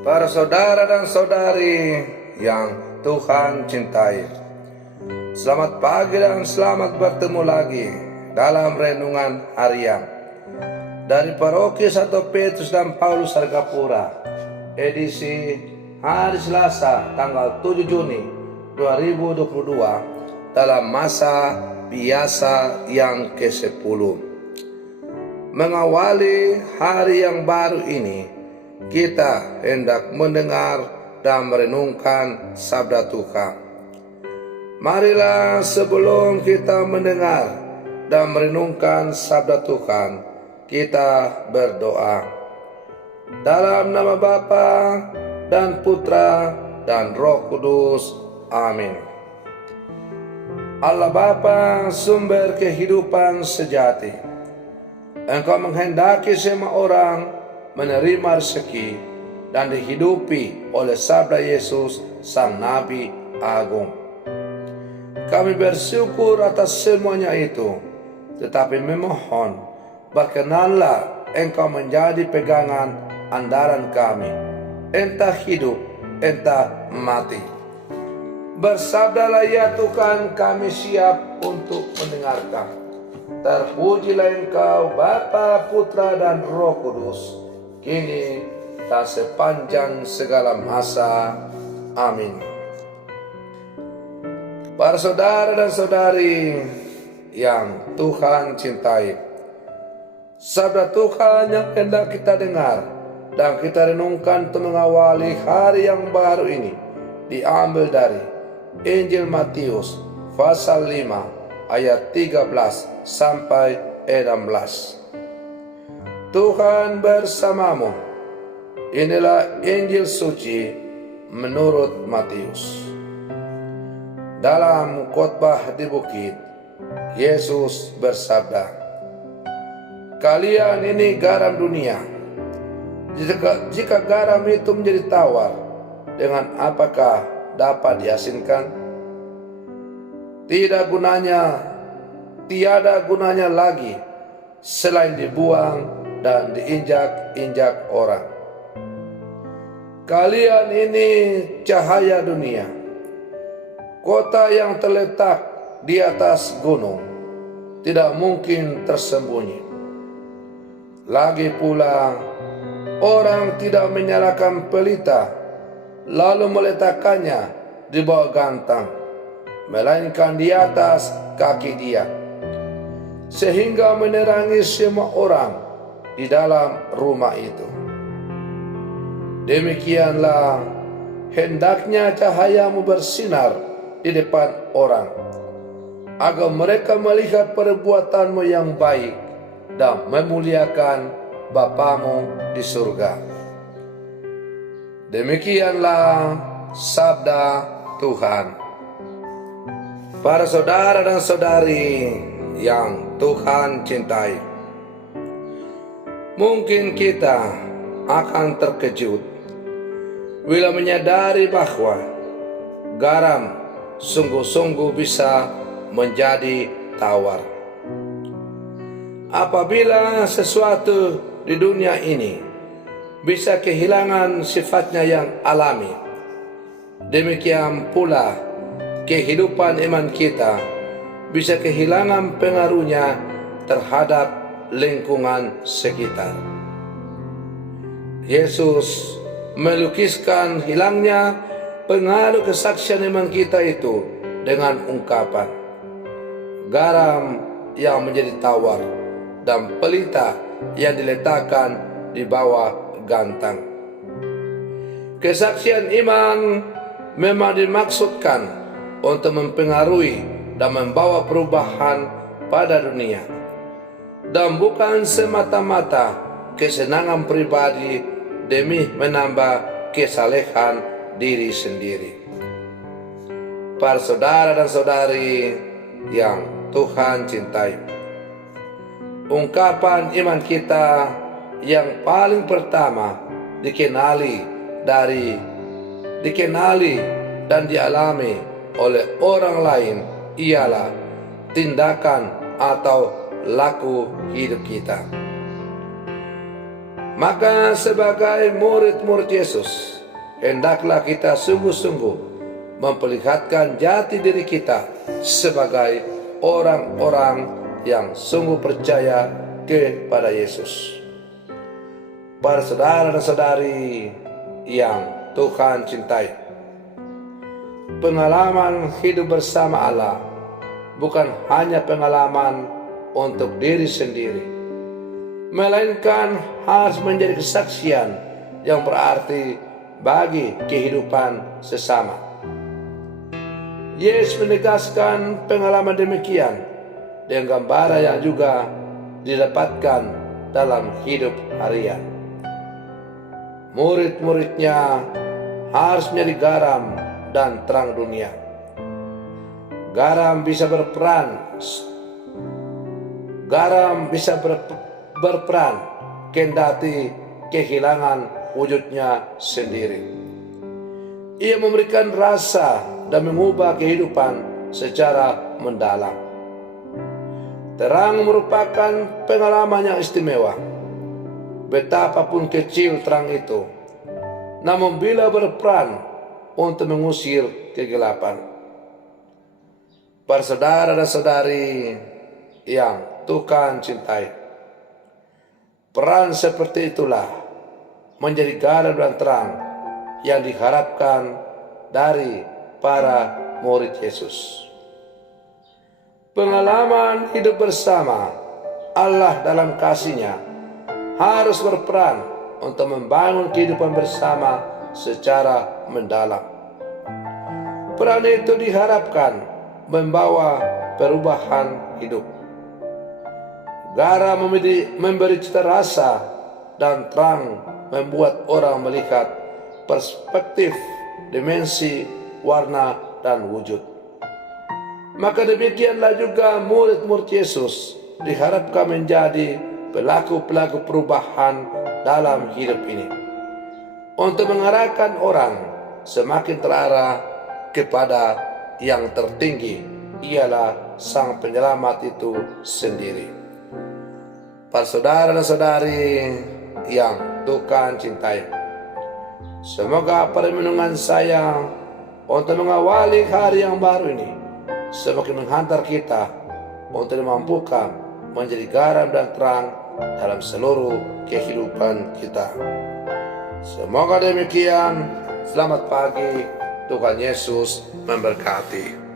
Para saudara dan saudari yang Tuhan cintai, selamat pagi dan selamat bertemu lagi dalam renungan harian dari Paroki Santo Petrus dan Paulus Argapura, edisi hari Selasa tanggal 7 Juni 2022 dalam masa biasa yang ke-10. Mengawali hari yang baru ini, kita hendak mendengar dan merenungkan sabda Tuhan. Marilah sebelum kita mendengar dan merenungkan sabda Tuhan, kita berdoa. Dalam nama Bapa dan Putra dan Roh Kudus. Amin. Allah Bapa, sumber kehidupan sejati, Engkau menghendaki semua orang menerima rezeki dan dihidupi oleh sabda Yesus Sang Nabi Agung. Kami bersyukur atas semuanya itu, tetapi memohon berkenanlah Engkau menjadi pegangan andalan kami, entah hidup, entah mati. Bersabdalah ya Tuhan, kami siap untuk mendengarkan. Terpujilah Engkau Bapa, Putra dan Roh Kudus, kini dan sepanjang segala masa. Amin. Para saudara dan saudari yang Tuhan cintai, sabda Tuhan yang hendak kita dengar dan kita renungkan untuk mengawali hari yang baru ini diambil dari Injil Matius pasal 5 ayat 13 sampai 16. Tuhan bersamamu. Inilah Injil suci menurut Matius. Dalam khotbah di bukit, Yesus bersabda, "Kalian ini garam dunia. Jika garam itu menjadi tawar, dengan apakah dapat diasinkan? Tiada gunanya lagi selain dibuang dan diinjak-injak orang. Kalian ini cahaya dunia. Kota yang terletak di atas gunung tidak mungkin tersembunyi. Lagi pula, orang tidak menyalakan pelita lalu meletakkannya di bawah gantang, melainkan di atas kaki dia, sehingga menerangi semua orang di dalam rumah itu. Demikianlah hendaknya cahayamu bersinar di depan orang, agar mereka melihat perbuatanmu yang baik dan memuliakan Bapamu di surga." Demikianlah sabda Tuhan. Para saudara dan saudari yang Tuhan cintai, mungkin kita akan terkejut bila menyadari bahwa garam sungguh-sungguh bisa menjadi tawar. Apabila sesuatu di dunia ini bisa kehilangan sifatnya yang alami, demikian pula kehidupan iman kita bisa kehilangan pengaruhnya terhadap lingkungan sekitar. Yesus melukiskan hilangnya pengaruh kesaksian iman kita itu dengan ungkapan, garam yang menjadi tawar dan pelita yang diletakkan di bawah gantang. Kesaksian iman memang dimaksudkan untuk mempengaruhi dan membawa perubahan pada dunia, dan bukan semata-mata kesenangan pribadi demi menambah kesalehan diri sendiri. Para saudara dan saudari yang Tuhan cintai, ungkapan iman kita yang paling pertama dikenali dan dialami oleh orang lain ialah tindakan atau laku hidup kita. Maka sebagai murid-murid Yesus, hendaklah kita sungguh-sungguh memperlihatkan jati diri kita sebagai orang-orang yang sungguh percaya kepada Yesus. Para saudara dan saudari yang Tuhan cintai, pengalaman hidup bersama Allah bukan hanya pengalaman untuk diri sendiri, melainkan harus menjadi kesaksian yang berarti bagi kehidupan sesama. Yesus menegaskan pengalaman demikian dengan gambaran yang juga didapatkan dalam hidup harian. Murid-muridnya harus menjadi garam dan terang dunia. Garam bisa berperan kendati kehilangan wujudnya sendiri. Ia memberikan rasa dan mengubah kehidupan secara mendalam. Terang merupakan pengalaman yang istimewa. Betapapun kecil terang itu, namun bila berperan untuk mengusir kegelapan. Para saudara dan saudari yang Tuhan cintai, peran seperti itulah menjadi garam dan terang yang diharapkan dari para murid Yesus. Pengalaman hidup bersama Allah dalam kasih-Nya harus berperan untuk membangun kehidupan bersama secara mendalam. Peran itu diharapkan membawa perubahan hidup. Garam memberi cita rasa dan terang membuat orang melihat perspektif, dimensi, warna, dan wujud. Maka demikianlah juga murid-murid Yesus diharapkan menjadi pelaku-pelaku perubahan dalam hidup ini, untuk mengarahkan orang semakin terarah kepada yang tertinggi, ialah Sang Penyelamat itu sendiri. Para saudara dan saudari yang Tuhan cintai, semoga permenungan saya untuk mengawali hari yang baru ini semakin menghantar kita untuk dimampukan menjadi garam dan terang dalam seluruh kehidupan kita. Semoga demikian. Selamat pagi. Tuhan Yesus memberkati.